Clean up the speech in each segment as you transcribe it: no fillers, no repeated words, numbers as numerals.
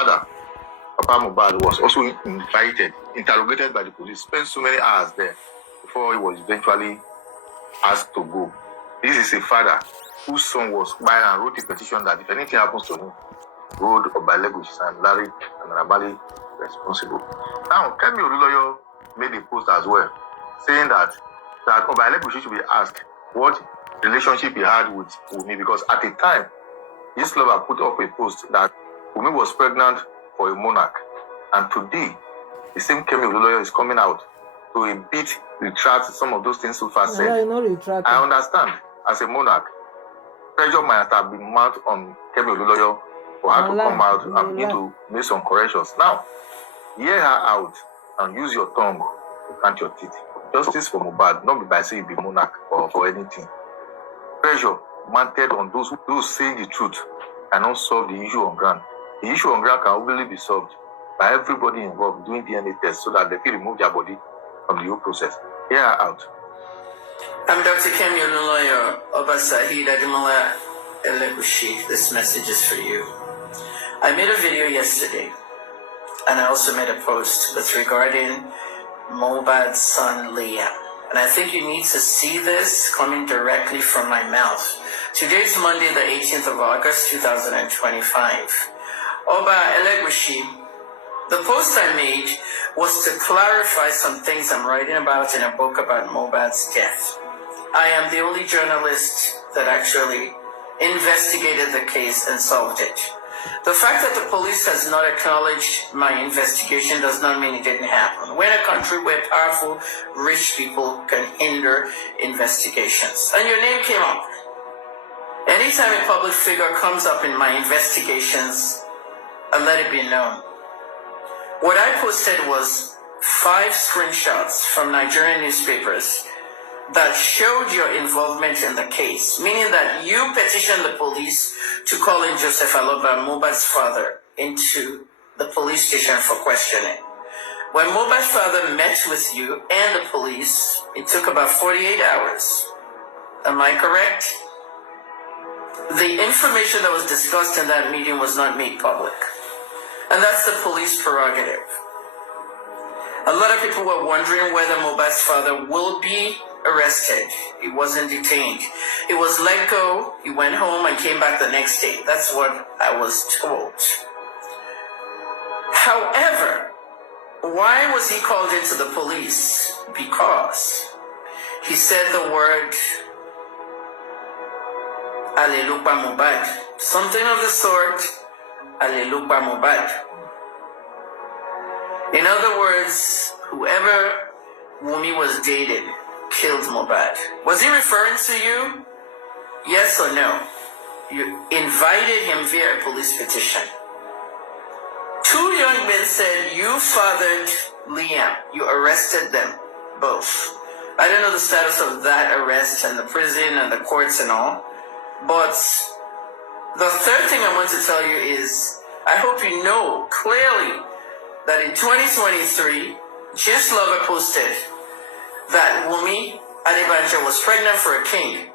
father, Papa Mohbad, was also interrogated by the police, spent so many hours there before he was eventually asked to go. This is a father whose son was by and wrote a petition that if anything happens to him, hold Oba Elegushi and Larry and Nabali responsible. Now, Kemi Olunluyo made a post as well, saying that Oba Elegushi should be asked what relationship he had with Wummi, because at the time, this lover put up a post that Wummi was pregnant for a monarch. And today, the same Kemi Olunluyo is coming out to a bit retract some of those things so far said. I understand, as a monarch, pressure might have been mounted on Kemi Olunluyo for her to come out and begin to make some corrections. Now, hear her out and use your tongue to count your teeth. Justice for Mohbad, not by saying you be monarch or for anything. Pressure mounted on those saying the truth cannot solve the issue on ground. The issue on ground can only be solved by everybody involved doing DNA tests so that they can remove their body from the whole process. Hear her out. I'm Dr. Kemi Olunluyo, Oba Elegushi. This message is for you. I made a video yesterday, and I also made a post with regarding Mohbad's son Liam. And I think you need to see this coming directly from my mouth. Today is Monday, the 18th of August, 2025. Oba Elegushi, the post I made was to clarify some things I'm writing about in a book about Mohbad's death. I am the only journalist that actually investigated the case and solved it. The fact that the police has not acknowledged my investigation does not mean it didn't happen. We're in a country where powerful, rich people can hinder investigations. And your name came up. Anytime a public figure comes up in my investigations, I let it be known. What I posted was 5 screenshots from Nigerian newspapers that showed your involvement in the case, meaning that you petitioned the police to call in Joseph Aloba, Mohbad's father, into the police station for questioning. When Mohbad's father met with you and the police, it took about 48 hours. Am I correct? The information that was discussed in that meeting was not made public. And that's the police prerogative. A lot of people were wondering whether Mohbad's father will be arrested. He wasn't detained. He was let go. He went home and came back the next day. That's what I was told. However, why was he called into the police? Because he said the word Alelupa Mohbad. Something of the sort, Alelupa Mohbad. In other words, whoever Wummi was dating killed Mohbad. Was he referring to you? Yes or no? You invited him via a police petition. 2 young men said you fathered Liam. You arrested them both. I don't know the status of that arrest and the prison and the courts and all. But the third thing I want to tell you is, I hope you know clearly that in 2023, Just Lover posted that Wummi Adebanjo was pregnant for a king,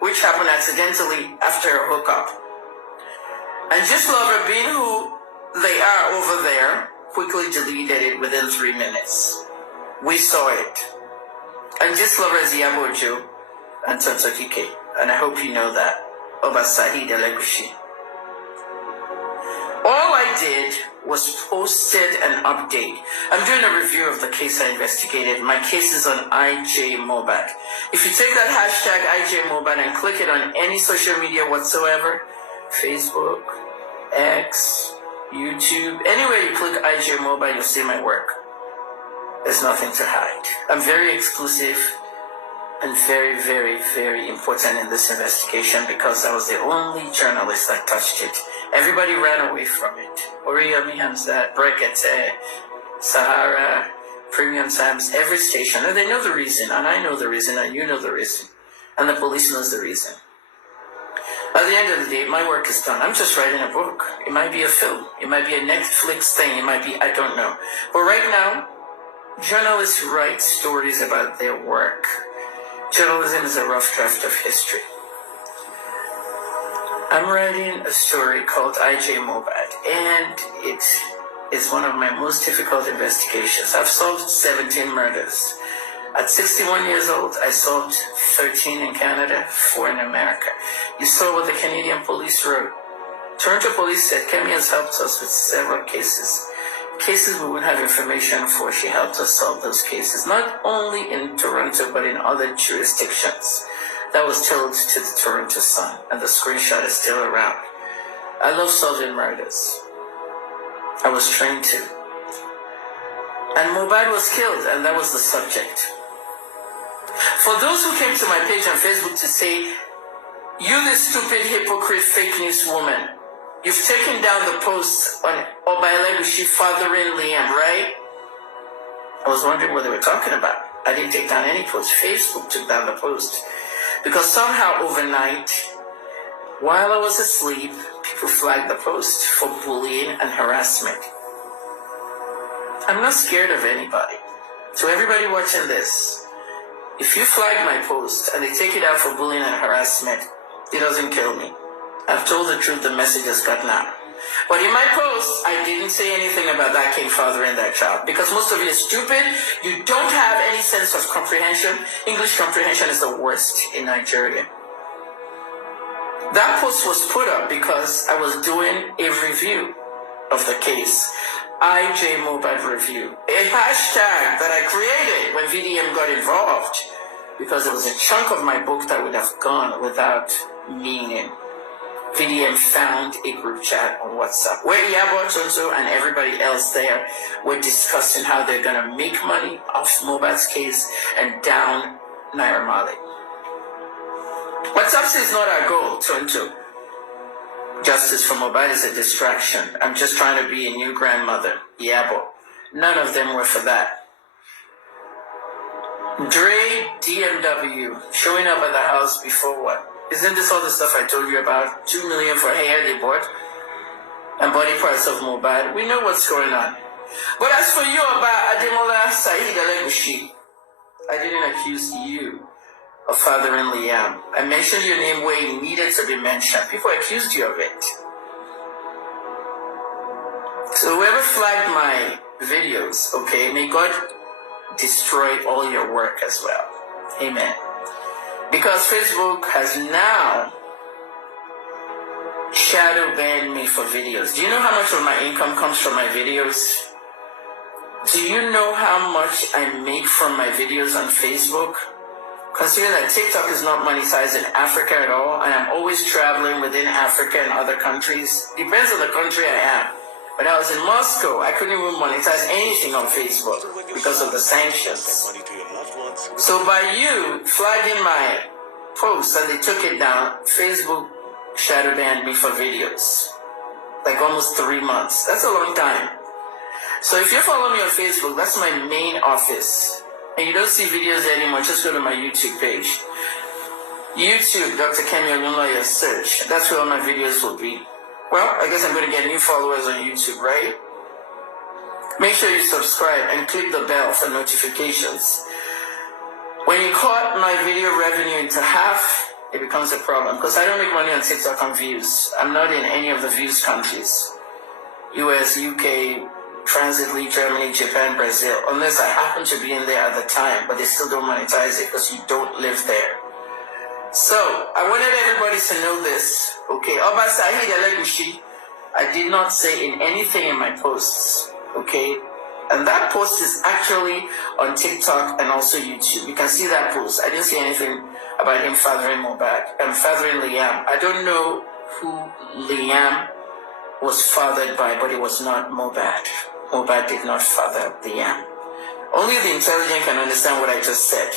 which happened accidentally after a hookup. And Just Lover, being who they are over there, quickly deleted it within 3 minutes. We saw it. And Just Lover is Yabojo and Tonsokike, and I hope you know that. Oba Elegushi. All I did was posted an update. I'm doing a review of the case I investigated. My case is on IJ Mohbad. If you take that hashtag IJ Mohbad and click it on any social media whatsoever, Facebook, X, YouTube, anywhere you click IJ Mohbad, you'll see my work. There's nothing to hide. I'm very exclusive and very, very, very important in this investigation because I was the only journalist that touched it. Everybody ran away from it. Oriyomi Hamzat, Brekete, Sahara, Premium Times, every station. And they know the reason, and I know the reason, and you know the reason. And the police knows the reason. At the end of the day, my work is done. I'm just writing a book. It might be a film. It might be a Netflix thing. It might be, I don't know. But right now, journalists write stories about their work. Journalism is a rough draft of history. I'm writing a story called IJ Mohbad. and it is one of my most difficult investigations. I've solved 17 murders. At 61 years old, I solved 13 in Canada, 4 in America. You saw what the Canadian police wrote. Toronto police said Kemi has helped us with several cases. Cases we wouldn't have information for. She helped us solve those cases, not only in Toronto, but in other jurisdictions. That was told to the Toronto Sun, and the screenshot is still around. I love solving murders. I was trained to. And Mohbad was killed, and that was the subject. For those who came to my page on Facebook to say, you this stupid, hypocrite, fake news woman, you've taken down the post on Oba Elegushi fathering Liam, right? I was wondering what they were talking about. I didn't take down any post. Facebook took down the post. Because somehow overnight, while I was asleep, people flagged the post for bullying and harassment. I'm not scared of anybody. So everybody watching this, if you flag my post and they take it out for bullying and harassment, it doesn't kill me. I've told the truth, the message has gotten out. But in my post, I didn't say anything about that king fathering that child. Because most of you are stupid. You don't have any sense of comprehension. English comprehension is the worst in Nigeria. That post was put up because I was doing a review of the case. IJ Mohbad review. A hashtag that I created when VDM got involved. Because it was a chunk of my book that would have gone without meaning. VDM found a group chat on WhatsApp where Yabo, Tonto, and everybody else there were discussing how they're going to make money off Mohbad's case and down Naira Marley. WhatsApp is not our goal, Tonto. Justice for Mohbad is a distraction. I'm just trying to be a new grandmother, Yabo. None of them were for that. Dre DMW showing up at the house before what? Isn't this all the stuff I told you about? 2 million for hair they bought and body parts of Mohbad. We know what's going on. But as for you about Ademola Saheed Elegushi, I didn't accuse you of fathering Liam. I mentioned your name where it needed to be mentioned. People accused you of it. So whoever flagged my videos, okay, may God destroy all your work as well. Amen. Because Facebook has now shadow banned me for videos. Do you know how much of my income comes from my videos? Do you know how much I make from my videos on Facebook? Considering that TikTok is not monetized in Africa at all, and I'm always traveling within Africa and other countries. Depends on the country I am. When I was in Moscow, I couldn't even monetize anything on Facebook because of the sanctions. So by you flagging my post and they took it down, Facebook shadow banned me for videos. Like almost 3 months. That's a long time. So if you follow me on Facebook, that's my main office. And you don't see videos anymore, just go to my YouTube page. YouTube, Dr. Kemi Olunluyo search. That's where all my videos will be. Well, I guess I'm going to get new followers on YouTube, right? Make sure you subscribe and click the bell for notifications. When you cut my video revenue into half, it becomes a problem. Because I don't make money on TikTok on views. I'm not in any of the views countries. US, UK, Transitly, Germany, Japan, Brazil. Unless I happen to be in there at the time, but they still don't monetize it because you don't live there. So, I wanted everybody to know this. Okay, Oba Saheed Elegushi, I did not say in anything in my posts. Okay, and that post is actually on TikTok and also YouTube. You can see that post. I didn't say anything about him fathering Mohbad and fathering Liam. I don't know who Liam was fathered by, but it was not Mohbad. Mohbad did not father Liam. Only the intelligent can understand what I just said.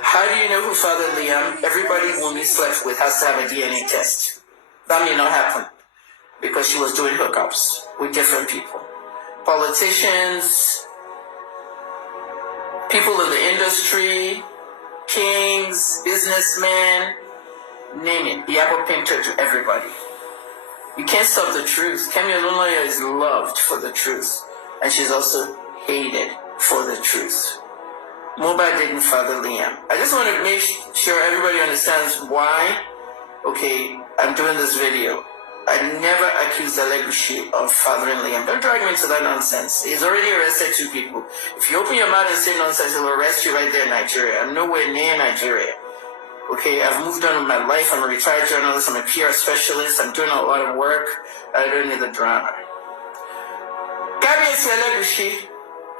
How do you know who fathered Liam? Everybody Wummi slept with has to have a DNA test. That may not happen because she was doing hookups with different people. Politicians, people in the industry, kings, businessmen, name it. Yabo painted to everybody. You can't stop the truth. Kemi Olunluyo is loved for the truth, and she's also hated for the truth. Mohbad didn't father Liam. I just want to make sure everybody understands why, okay, I'm doing this video. I never accused Elegushi of fathering Liam. Don't drag me into that nonsense. He's already arrested 2 people. If you open your mouth and say nonsense, he'll arrest you right there in Nigeria. I'm nowhere near Nigeria. Okay, I've moved on with my life. I'm a retired journalist. I'm a PR specialist. I'm doing a lot of work. I don't need the drama. Kemi Olunluyo,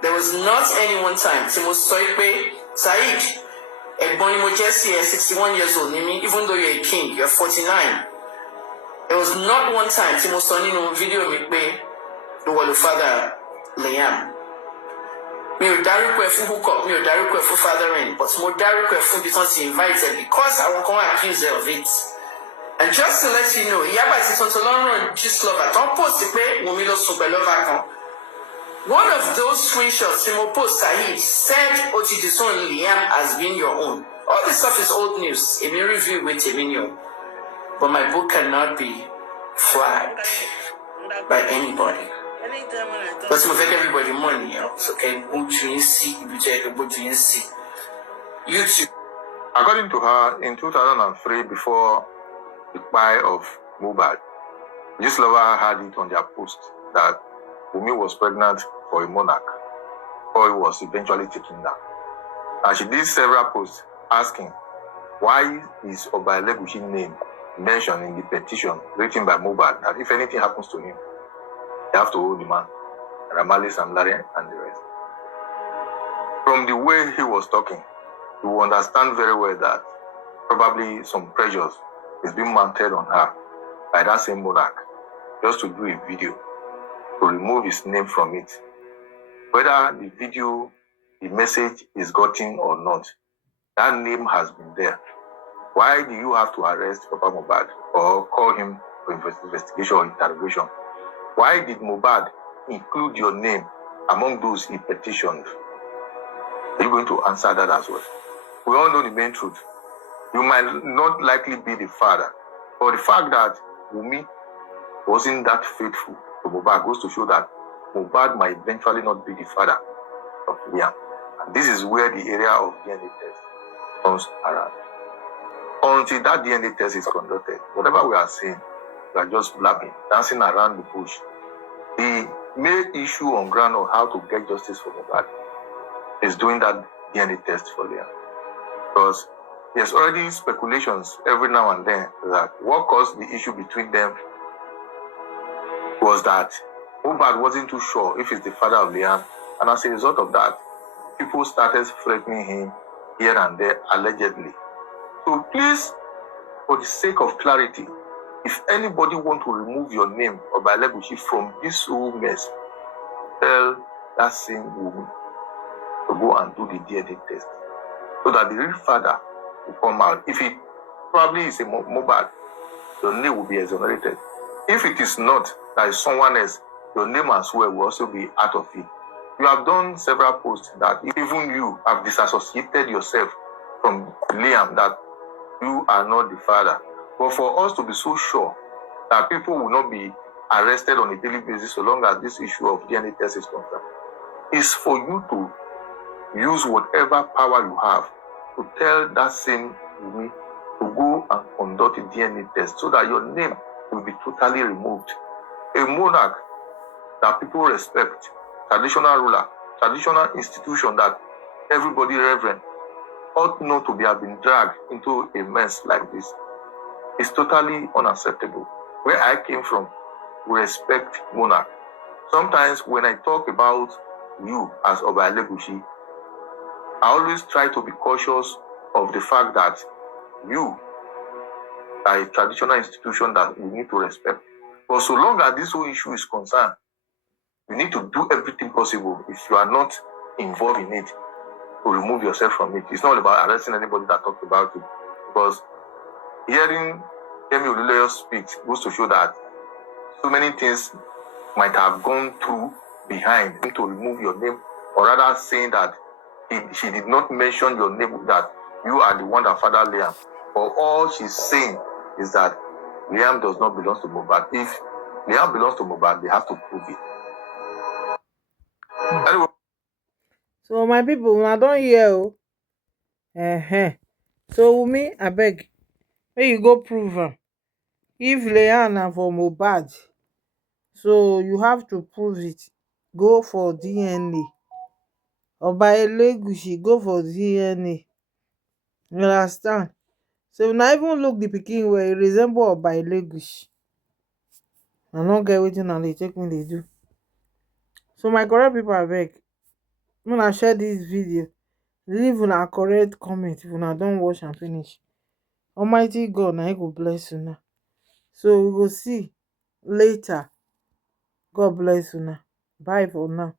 there was not any one time. Timo Soikwe, Said, Egboni Mojesi, 61 years old, even though you're a king, you're 49. There was not one time Timo Sonino video me the word of father Liam. Me ò dárúkọ ẹ̀ fún hookup, me ò dárúkọ ẹ̀ fún fathering, but mo dárúkọ ẹ̀ fún because he invited because I won't come accuse her of it. And just to let you know, Yaba ti tuntun lọ́rùn gist lover, don't post pé Wummi ló sùn pẹ̀lú ọba kan. One of those screenshots Timo post Saheed said Ochidisun Liam has been your own. All this stuff is old news. A review with Emilio. But my book cannot be flagged by anybody. But to make everybody money, so can YouTube. According to her, in 2003, before the buy of Mohbad, this lover had it on their post that Wummi was pregnant for a monarch, or it was eventually taken down. And she did several posts asking, why is Oba Elegushi name mentioned in the petition written by Mohbad that if anything happens to him, they have to hold the man, Ramali, Samlari, and the rest. From the way he was talking, you will understand very well that probably some pressures is being mounted on her by that same monarch just to do a video to remove his name from it. Whether the video, the message is gotten or not, that name has been there. Why do you have to arrest Papa Mohbad or call him for investigation or interrogation? Why did Mohbad include your name among those he petitioned? Are you going to answer that as well? We all know the main truth. You might not likely be the father, but the fact that Wummi wasn't that faithful to Mohbad goes to show that Mohbad might eventually not be the father of Liam. And this is where the area of DNA test comes around. Until that DNA test is conducted, whatever we are saying, we are just blabbing, dancing around the bush. The main issue on ground on how to get justice for Mohbad is doing that DNA test for Liam. Because there's already speculations every now and then that what caused the issue between them was that Mohbad wasn't too sure if he's the father of Liam, and as a result of that, people started threatening him here and there, allegedly. So please, for the sake of clarity, if anybody want to remove your name or Oba Elegushi from this whole mess, tell that same woman to go and do the DNA test so that the real father will come out. If it probably is a Mohbad, your name will be exonerated. If it is not, that is someone else, your name as well will also be out of it. You have done several posts that even you have disassociated yourself from Liam, that you are not the father. But for us to be so sure that people will not be arrested on a daily basis so long as this issue of DNA test is concerned, is for you to use whatever power you have to tell that same Wummi to go and conduct a DNA test so that your name will be totally removed. A monarch that people respect, traditional ruler, traditional institution that everybody reverend, ought not to have been dragged into a mess like this. It's totally unacceptable. Where I came from, we respect monarch. Sometimes when I talk about you as Oba Elegushi, I always try to be cautious of the fact that you are a traditional institution that we need to respect. But so long as this whole issue is concerned, you need to do everything possible if you are not involved in it to remove yourself from it. It's not about arresting anybody that talked about it. Because hearing Kemi Olunluyo speak goes to show that so many things might have gone through behind to remove your name, or rather saying that she did not mention your name, that you are the one that father Liam. But all she's saying is that Liam does not belong to Mohbad. If Liam belongs to Mohbad, they have to prove it. Anyway. So my people, I don't hear. So Wummi, I beg, where you go prove am. if Leanne na for Mohbad, so you have to prove it. Go for DNA. Oba Elegushi, go for DNA. You understand? So una even look the pikin well, e resemble Oba Elegushi. I no get wetin una dey take me dey do. So my correct pipo, abeg, make una share dis video, leave una correct comment if una don watch am finish. Almighty God na Him go bless una. So we go see later. God bless una. Bye for now.